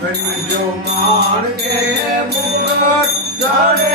பெண்ணுமானே மூவர் ஜானே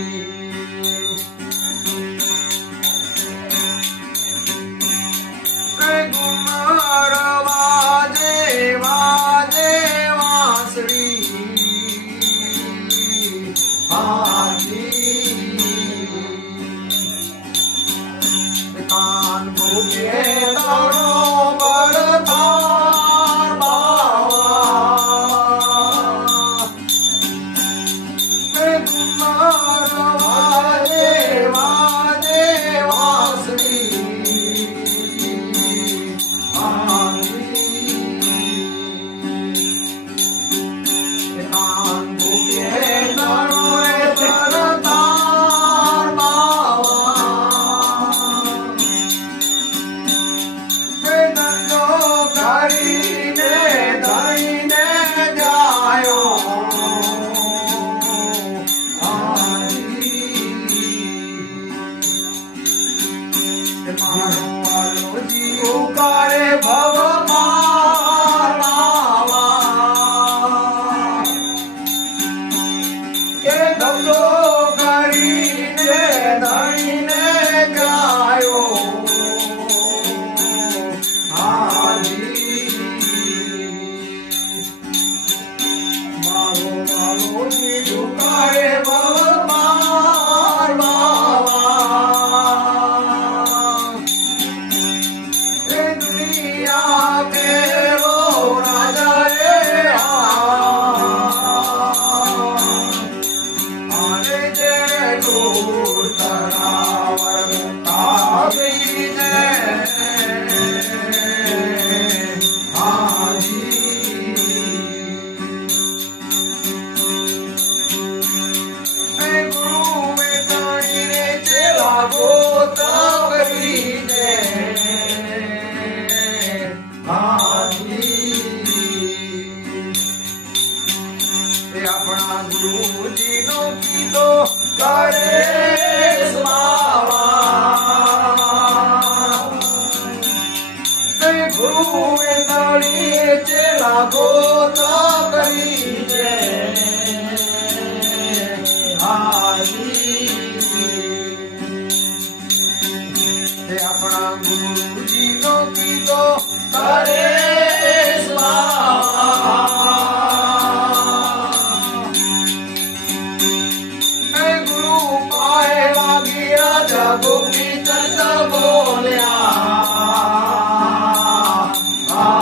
more. ધંધો કરીને ધણીને ગાયો. મારો મારો ઝુકાય બાબા ગુરુ જીનો